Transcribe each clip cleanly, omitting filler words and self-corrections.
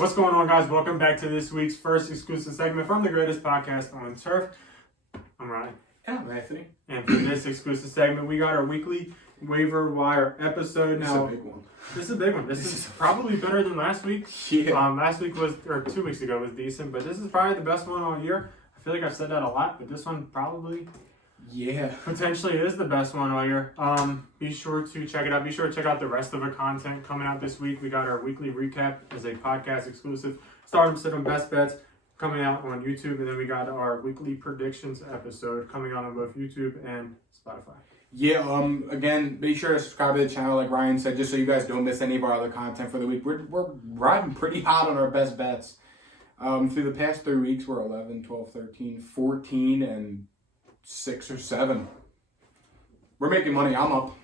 What's going on, guys? Welcome back to this week's first exclusive segment from the greatest podcast on turf. I'm Ryan. Yeah, I'm Anthony. And for this exclusive segment, we got our weekly waiver wire episode. This is a big one. This is a big one. This is probably better than last week. Yeah. Last week was, or 2 weeks ago was decent, but this is probably the best one all year. I feel like I've said that a lot, but this one probably potentially is the best one all year. Be sure to check it out. Be sure to check out the rest of the content coming out this week. We got our weekly recap as a podcast exclusive. Start 'em, sit 'em, best bets coming out on YouTube, and then we got our weekly predictions episode coming out on both YouTube and Spotify. Yeah, again, be sure to subscribe to the channel like Ryan said, just so you guys don't miss any of our other content for the week. We're riding pretty hot on our best bets. Through the past 3 weeks, we're 11, 12, 13, 14, and 6 or 7. We're making money. I'm up.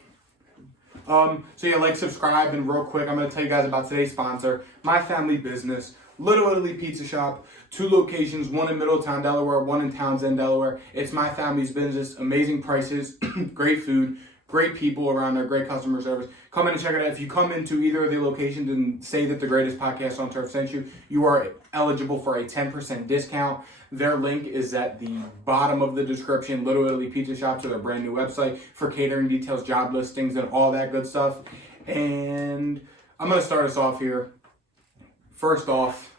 So yeah, subscribe, and real quick, I'm going to tell you guys about today's sponsor, my family business, Little Italy Pizza Shop. 2 locations, one in Middletown, Delaware, one in Townsend, Delaware. It's my family's business. Amazing prices, great food, great people around there, great customer service. Come in and check it out. If you come into either of the locations and say that the greatest podcast on turf sent you, you are eligible for a 10% discount. Their link is at the bottom of the description. Little Italy Pizza Shop, so their brand new website for catering details, job listings, and all that good stuff. And I'm going to start us off here. First off,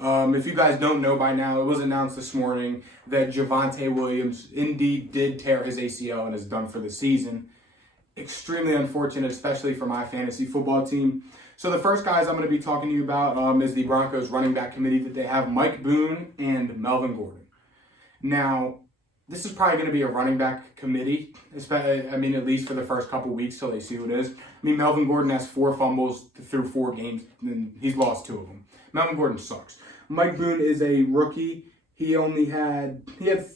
if you guys don't know by now, it was announced this morning that Javonte Williams indeed did tear his ACL and is done for the season. Extremely unfortunate, especially for my fantasy football team. So the first guys I'm going to be talking to you about is the Broncos running back committee that they have, Mike Boone and Melvin Gordon. Now, this is probably going to be a running back committee, at least for the first couple weeks till they see who it is. Melvin Gordon has 4 fumbles through 4 games, and he's lost 2 of them. Melvin Gordon sucks. Mike Boone is a rookie. He had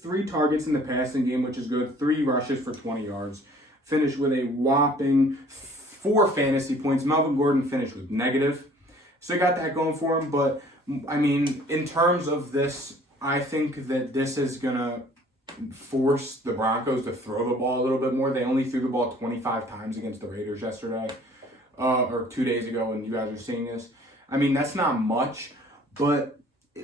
3 targets in the passing game, which is good. 3 rushes for 20 yards. Finished with a whopping 4 fantasy points. Melvin Gordon finished with negative. So he got that going for him. But, in terms of this, I think that this is going to force the Broncos to throw the ball a little bit more. They only threw the ball 25 times against the Raiders yesterday, or 2 days ago when you guys are seeing this. That's not much, but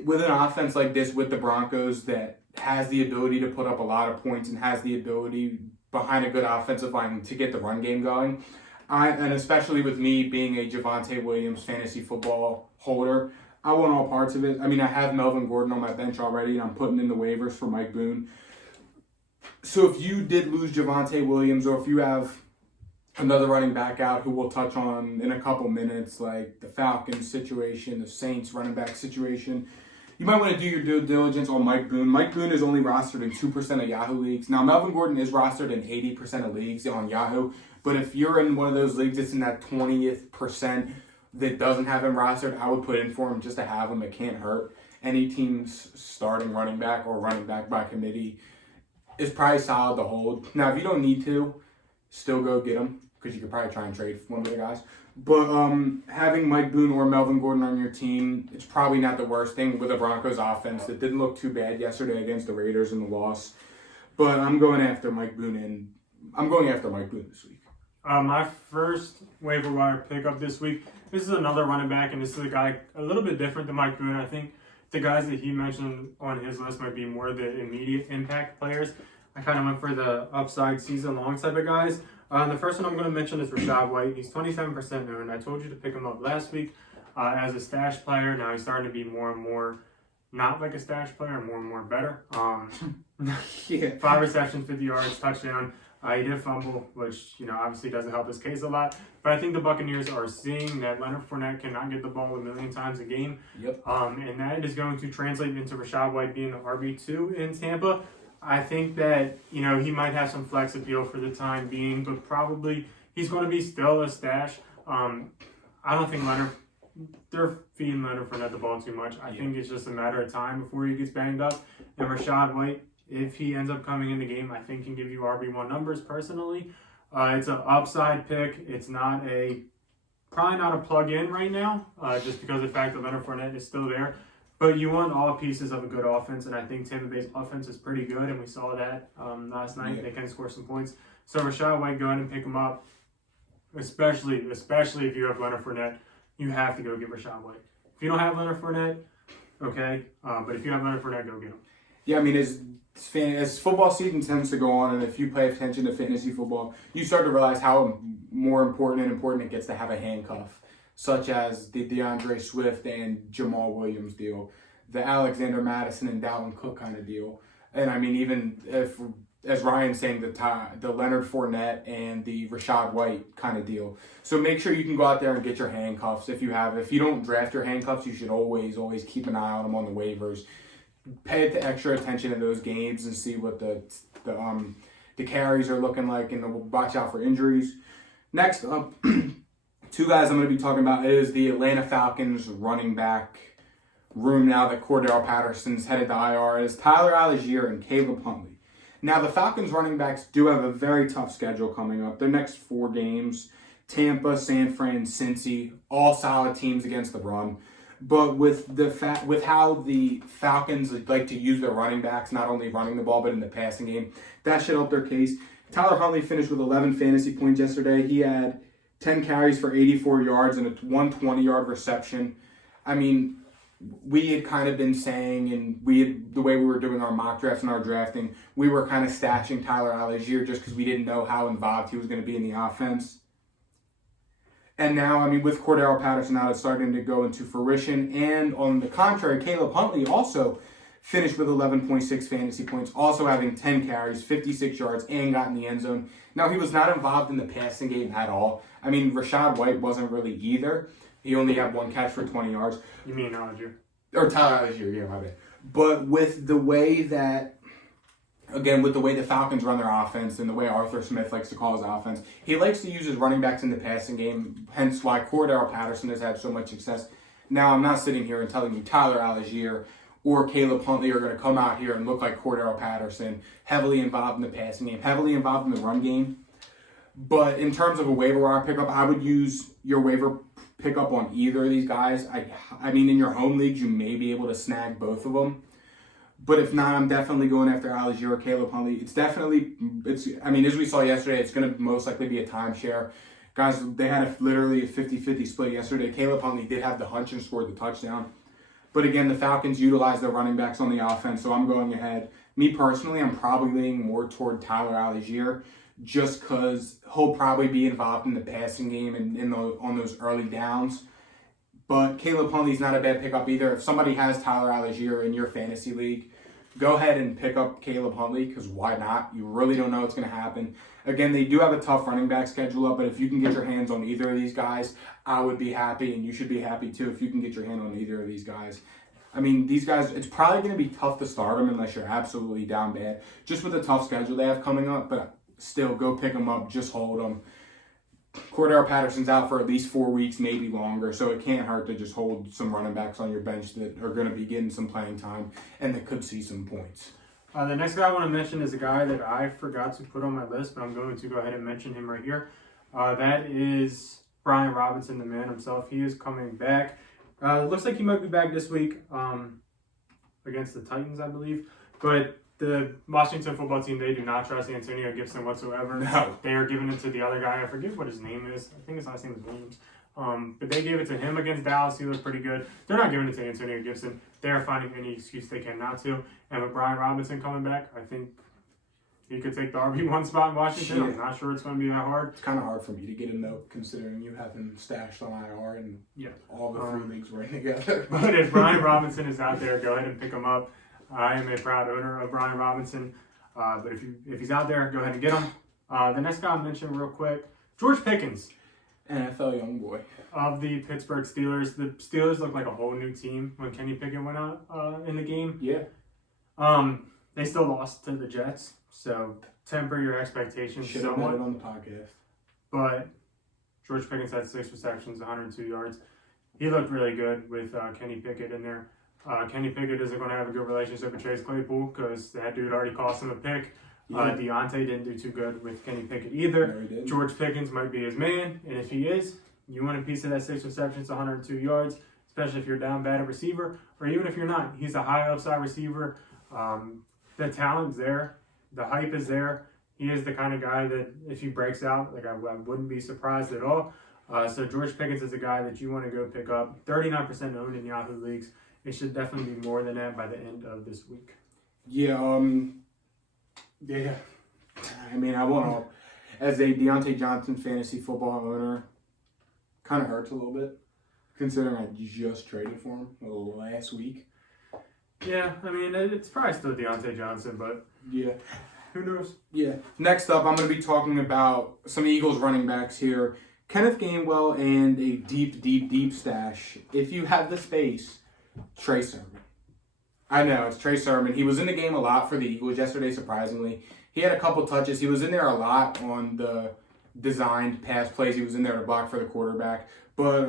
with an offense like this with the Broncos that has the ability to put up a lot of points and has the ability behind a good offensive line to get the run game going, and especially with me being a Javonte Williams fantasy football holder, I want all parts of it. I have Melvin Gordon on my bench already, and I'm putting in the waivers for Mike Boone. So if you did lose Javonte Williams, or if you have another running back out who we'll touch on in a couple minutes, like the Falcons situation, the Saints running back situation, you might want to do your due diligence on Mike Boone. Mike Boone is only rostered in 2% of Yahoo leagues. Now, Melvin Gordon is rostered in 80% of leagues on Yahoo, but if you're in one of those leagues that's in that 20th percent that doesn't have him rostered, I would put in for him just to have him. It can't hurt. Any team's starting running back or running back by committee is probably solid to hold. Now, if you don't need to, still go get him, because you could probably try and trade one of the guys. But having Mike Boone or Melvin Gordon on your team, it's probably not the worst thing with the Broncos offense. It didn't look too bad yesterday against the Raiders in the loss. But I'm going after Mike Boone this week. My first waiver wire pickup this week, this is another running back, and this is a guy a little bit different than Mike Boone. I think the guys that he mentioned on his list might be more the immediate impact players. I kind of went for the upside season-long type of guys. The first one I'm going to mention is Rashad White. He's 27% owned. I told you to pick him up last week as a stash player. Now he's starting to be more and more not like a stash player, more and more better. 5 receptions, 50 yards, touchdown. He did fumble, which obviously doesn't help his case a lot. But I think the Buccaneers are seeing that Leonard Fournette cannot get the ball a million times a game. Yep. And that is going to translate into Rashad White being the RB2 in Tampa. I think that, he might have some flex appeal for the time being, but probably he's going to be still a stash. I don't think they're feeding Leonard Fournette the ball too much. I think it's just a matter of time before he gets banged up. And Rashad White, if he ends up coming in the game, I think can give you RB1 numbers personally. It's an upside pick. It's probably not a plug-in right now, just because of the fact that Leonard Fournette is still there. But you want all pieces of a good offense, and I think Tampa Bay's offense is pretty good, and we saw that last night. They can score some points. So Rashad White, go ahead and pick him up, especially if you have Leonard Fournette. You have to go get Rashad White. If you don't have Leonard Fournette, okay. But if you have Leonard Fournette, go get him. Yeah, I mean, as football season tends to go on, and if you pay attention to fantasy football, you start to realize how more important it gets to have a handcuff, such as the DeAndre Swift and Jamal Williams deal, the Alexander Madison and Dalvin Cook kind of deal. And I mean, even if, as Ryan's saying, the Leonard Fournette and the Rashad White kind of deal. So make sure you can go out there and get your handcuffs if you have. If you don't draft your handcuffs, you should always keep an eye on them on the waivers. Pay extra attention to those games and see what the carries are looking like, and watch out for injuries. Next up, two guys I'm going to be talking about is the Atlanta Falcons running back room now that Cordell Patterson's headed to IR is Tyler Algier and Caleb Huntley. Now, the Falcons running backs do have a very tough schedule coming up. Their next 4 games, Tampa, San Fran, Cincy, all solid teams against the run. But with how the Falcons like to use their running backs, not only running the ball, but in the passing game, that should help their case. Tyler Huntley finished with 11 fantasy points yesterday. He had 10 carries for 84 yards and a 120-yard reception. I mean, we had kind of been saying, and the way we were doing our mock drafts and our drafting, we were kind of stashing Tyler Algier just because we didn't know how involved he was going to be in the offense. And now, I mean, with Cordell Patterson out, it's starting to go into fruition. And on the contrary, Caleb Huntley also finished with 11.6 fantasy points, also having 10 carries, 56 yards, and got in the end zone. Now, he was not involved in the passing game at all. I mean, Rashad White wasn't really either. He only had 1 catch for 20 yards. You mean Algier? Or Tyler Algier, yeah, my bad. But with the way that, again, with the way the Falcons run their offense and the way Arthur Smith likes to call his offense, he likes to use his running backs in the passing game, hence why Cordell Patterson has had so much success. Now, I'm not sitting here and telling you Tyler Algier or Caleb Huntley are going to come out here and look like Cordell Patterson, heavily involved in the passing game, heavily involved in the run game. But in terms of a waiver wire pickup, I would use your waiver pickup on either of these guys. I mean, in your home leagues, you may be able to snag both of them. But if not, I'm definitely going after Algier or Caleb Huntley. I mean, as we saw yesterday, it's going to most likely be a timeshare. Guys, they had literally a 50-50 split yesterday. Caleb Huntley did have the hunch and scored the touchdown. But again, the Falcons utilize their running backs on the offense, so I'm going ahead. Me personally, I'm probably leaning more toward Tyler Algier just because he'll probably be involved in the passing game and on those early downs. But Caleb Huntley's not a bad pickup either. If somebody has Tyler Algier in your fantasy league, go ahead and pick up Caleb Huntley because why not? You really don't know what's going to happen. Again, they do have a tough running back schedule up, but if you can get your hands on either of these guys, I would be happy, and you should be happy too if you can get your hand on either of these guys. I mean, these guys, it's probably going to be tough to start them unless you're absolutely down bad, just with the tough schedule they have coming up, but still, go pick them up, just hold them. Cordell Patterson's out for at least 4 weeks, maybe longer, so it can't hurt to just hold some running backs on your bench that are going to be getting some playing time and that could see some points. The next guy I want to mention is a guy that I forgot to put on my list, but I'm going to go ahead and mention him right here. That is Brian Robinson, the man himself. He is coming back. It looks like he might be back this week against the Titans, I believe. But the Washington football team, they do not trust Antonio Gibson whatsoever. No. They are giving it to the other guy. I forget what his name is. I think his last name is Williams. But they gave it to him against Dallas. He looked pretty good. They're not giving it to Antonio Gibson. They are finding any excuse they can not to. And with Brian Robinson coming back, I think he could take the RB1 spot in Washington. Yeah. I'm not sure it's going to be that hard. It's kind of hard for me to get a note considering you have him stashed on IR and all the 3 leagues we're in together. But if Brian Robinson is out there, go ahead and pick him up. I am a proud owner of Brian Robinson. But if he's out there, go ahead and get him. The next guy I'll mention real quick, George Pickens. NFL young boy. Of the Pittsburgh Steelers. The Steelers look like a whole new team when Kenny Pickett went out in the game. Yeah. They still lost to the Jets, so temper your expectations Should have somewhat. met it on the podcast. But George Pickens had 6 receptions, 102 yards. He looked really good with Kenny Pickett in there. Kenny Pickett isn't going to have a good relationship with Chase Claypool because that dude already cost him a pick. Yeah. Deontay didn't do too good with Kenny Pickett either. No, he didn't. George Pickens might be his man, and if he is, you want a piece of that 6 receptions, 102 yards, especially if you're down bad at receiver, or even if you're not. He's a high upside receiver. The talent's there. The hype is there. He is the kind of guy that if he breaks out, like I wouldn't be surprised at all. So George Pickens is a guy that you want to go pick up. 39% owned in Yahoo leagues. It should definitely be more than that by the end of this week. Yeah, yeah. I mean, I want to, as a Deontay Johnson fantasy football owner, kind of hurts a little bit, considering I just traded for him last week. Yeah, I mean, it's probably still Deontay Johnson, but yeah, who knows? Yeah. Next up, I'm going to be talking about some Eagles running backs here. Kenneth Gainwell and a deep stash. If you have the space, Trey Sermon. I know, it's Trey Sermon. He was in the game a lot for the Eagles yesterday, surprisingly. He had a couple touches. He was in there a lot on the designed pass plays. He was in there to block for the quarterback. But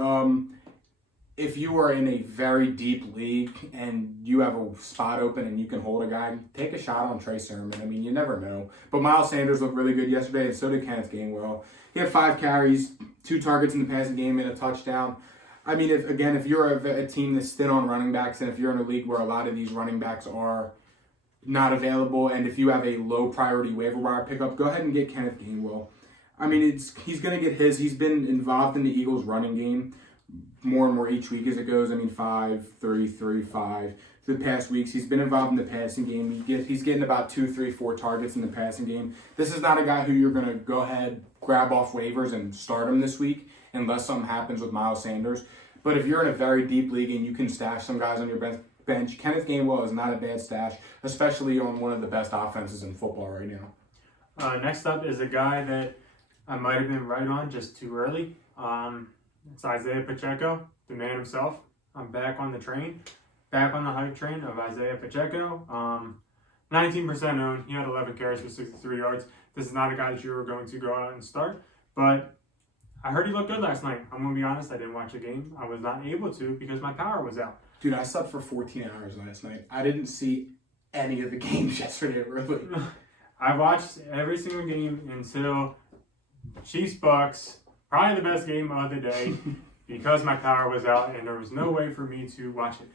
if you are in a very deep league and you have a spot open and you can hold a guy, take a shot on Trey Sermon. I mean, you never know. But Miles Sanders looked really good yesterday, and so did Kenneth Gainwell. He had 5 carries, 2 targets in the passing game, and a touchdown. I mean, if you're a team that's thin on running backs, and if you're in a league where a lot of these running backs are not available, and if you have a low priority waiver wire pickup, go ahead and get Kenneth Gainwell. I mean, he's going to get his. He's been involved in the Eagles' running game more and more each week as it goes. I mean, 5, 3, 3, 5. For the past weeks, he's been involved in the passing game. He's getting about 2, 3, 4 targets in the passing game. This is not a guy who you're going to go ahead, grab off waivers, and start him this week unless something happens with Miles Sanders. But if you're in a very deep league and you can stash some guys on your bench, Kenneth Gainwell is not a bad stash, especially on one of the best offenses in football right now. Next up is a guy that I might have been right on just too early. It's Isaiah Pacheco, the man himself. I'm back on the train, back on the hype train of Isaiah Pacheco. 19% owned. He had 11 carries for 63 yards. This is not a guy that you were going to go out and start, but I heard he looked good last night. I'm going to be honest, I didn't watch the game. I was not able to because my power was out. Dude, I slept for 14 hours last night. I didn't see any of the games yesterday, really. I watched every single game until Chiefs-Bucks, probably the best game of the day, because my power was out and there was no way for me to watch it.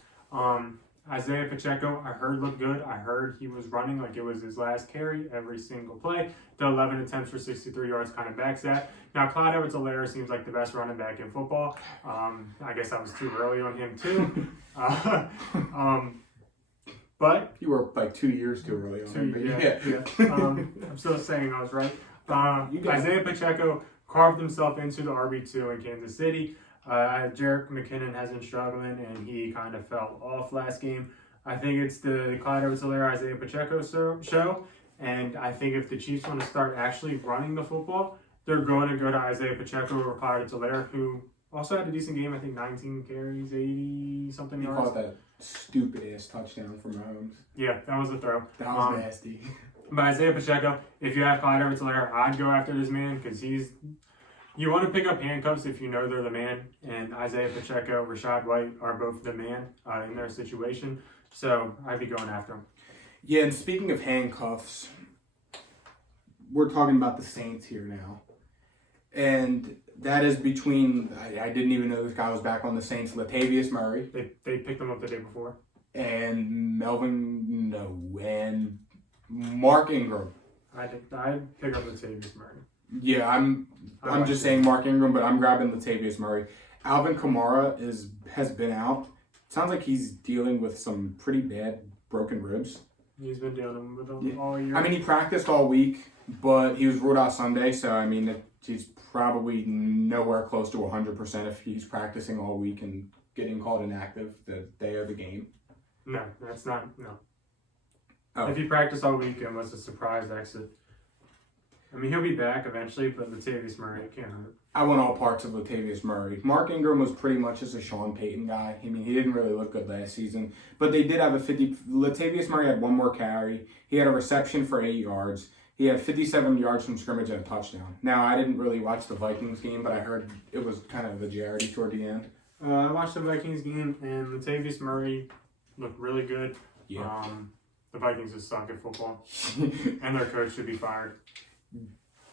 Isaiah Pacheco, I heard looked good. I heard he was running like it was his last carry every single play. The 11 attempts for 63 yards kind of backs that. Now, Clyde Edwards-Helaire seems like the best running back in football. I guess I was too early on him, too. But you were like 2 years too early on him. Yeah. I'm still saying I was right. Isaiah Pacheco carved himself into the RB2 in Kansas City. Jerick McKinnon has been struggling, and he kind of fell off last game. I think it's the Clyde Edwards-Helaire Isaiah Pacheco show, and I think if the Chiefs want to start actually running the football, they're going to go to Isaiah Pacheco or Clyde Edwards-Helaire, who also had a decent game. I think 19 carries, 80-something yards. He caught that stupid-ass touchdown from Mahomes. Yeah, that was a throw. That was nasty. But Isaiah Pacheco, if you have Clyde Edwards-Helaire, I'd go after this man because you want to pick up handcuffs if you know they're the man, and Isaiah Pacheco, Rashad White are both the man in their situation. So I'd be going after him. Yeah, and speaking of handcuffs, we're talking about the Saints here now. And that is between, I didn't even know this guy was back on the Saints, Latavius Murray. They picked him up the day before. And and Mark Ingram. I'd pick up Latavius Murray. Yeah, I'm just saying Mark Ingram, but I'm grabbing Latavius Murray. Alvin Kamara has been out. Sounds like he's dealing with some pretty bad broken ribs. He's been dealing with them all year. I mean, he practiced all week, but he was ruled out Sunday, so I mean, he's probably nowhere close to 100% if he's practicing all week and getting called inactive the day of the game. No, that's not, no. Oh. If he practiced all week and was a surprise exit. I mean, he'll be back eventually, but Latavius Murray can't hurt. I want all parts of Latavius Murray. Mark Ingram was pretty much just a Sean Payton guy. I mean, he didn't really look good last season. But they did have Latavius Murray had one more carry. He had a reception for 8 yards. He had 57 yards from scrimmage and a touchdown. Now, I didn't really watch the Vikings game, but I heard it was kind of a Jarity toward the end. I watched the Vikings game, and Latavius Murray looked really good. Yeah. The Vikings just suck at football, and their coach should be fired.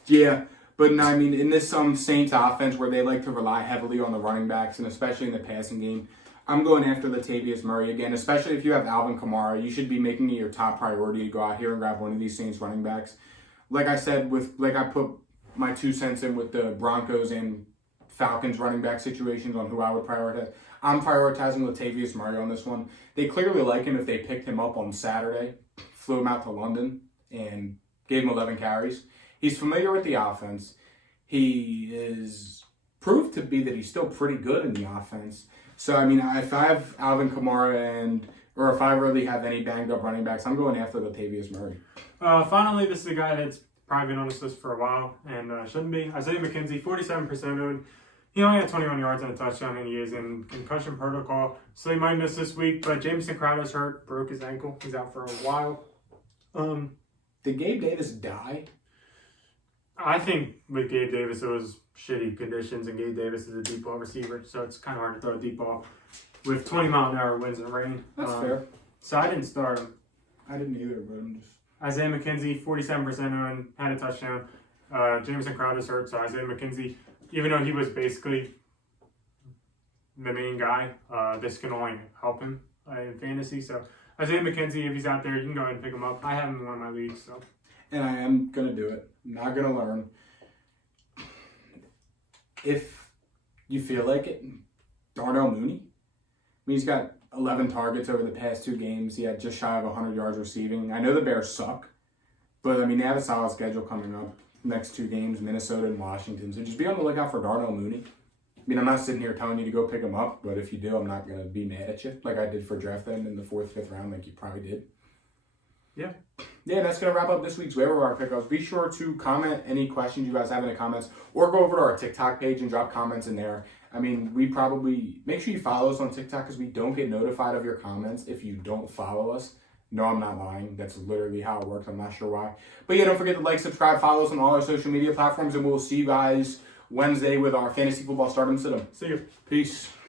Yeah, but no, I mean, in this Saints offense where they like to rely heavily on the running backs, and especially in the passing game, I'm going after Latavius Murray again, especially if you have Alvin Kamara. You should be making it your top priority to go out here and grab one of these Saints running backs. Like I said, I put my 2 cents in with the Broncos and Falcons running back situations on who I would prioritize. I'm prioritizing Latavius Murray on this one. They clearly like him if they picked him up on Saturday, flew him out to London, and gave him 11 carries. He's familiar with the offense. He is proved to be that he's still pretty good in the offense. So, I mean, if I have Alvin Kamara or if I really have any banged up running backs, I'm going after Latavius Murray. Finally, this is a guy that's probably been on this list for a while and shouldn't be. Isaiah McKenzie, 47% owned. He only had 21 yards and a touchdown, and he is in concussion protocol, so he might miss this week. But Jameson Crowder's hurt, broke his ankle. He's out for a while. Did Gabe Davis die? I think with Gabe Davis, it was shitty conditions, and Gabe Davis is a deep ball receiver, so it's kind of hard to throw a deep ball with 20-mile-an-hour winds and rain. That's fair. So I didn't start him. I didn't either, but I'm just... Isaiah McKenzie, 47% owned, had a touchdown. Jameson Crowder's hurt, so Isaiah McKenzie, even though he was basically the main guy, this can only help him in fantasy. So Isaiah McKenzie, if he's out there, you can go ahead and pick him up. I have him in one of my leagues. So. And I am going to do it. I'm not going to learn. If you feel like it, Darnell Mooney. I mean, he's got 11 targets over the past 2 games. He had just shy of 100 yards receiving. I know the Bears suck, but, I mean, they have a solid schedule coming up. Next 2 games, Minnesota and Washington. So just be on the lookout for Darnell Mooney. I mean, I'm not sitting here telling you to go pick him up, but if you do, I'm not going to be mad at you like I did for drafting him in the 4th, 5th round like you probably did. Yeah. Yeah, that's going to wrap up this week's waiver wire pickups. Be sure to comment any questions you guys have in the comments or go over to our TikTok page and drop comments in there. I mean, we probably... Make sure you follow us on TikTok because we don't get notified of your comments if you don't follow us. No, I'm not lying. That's literally how it works. I'm not sure why. But yeah, don't forget to like, subscribe, follow us on all our social media platforms, and we'll see you guys Wednesday with our Fantasy Football Stardom Sit-em. See you. Peace.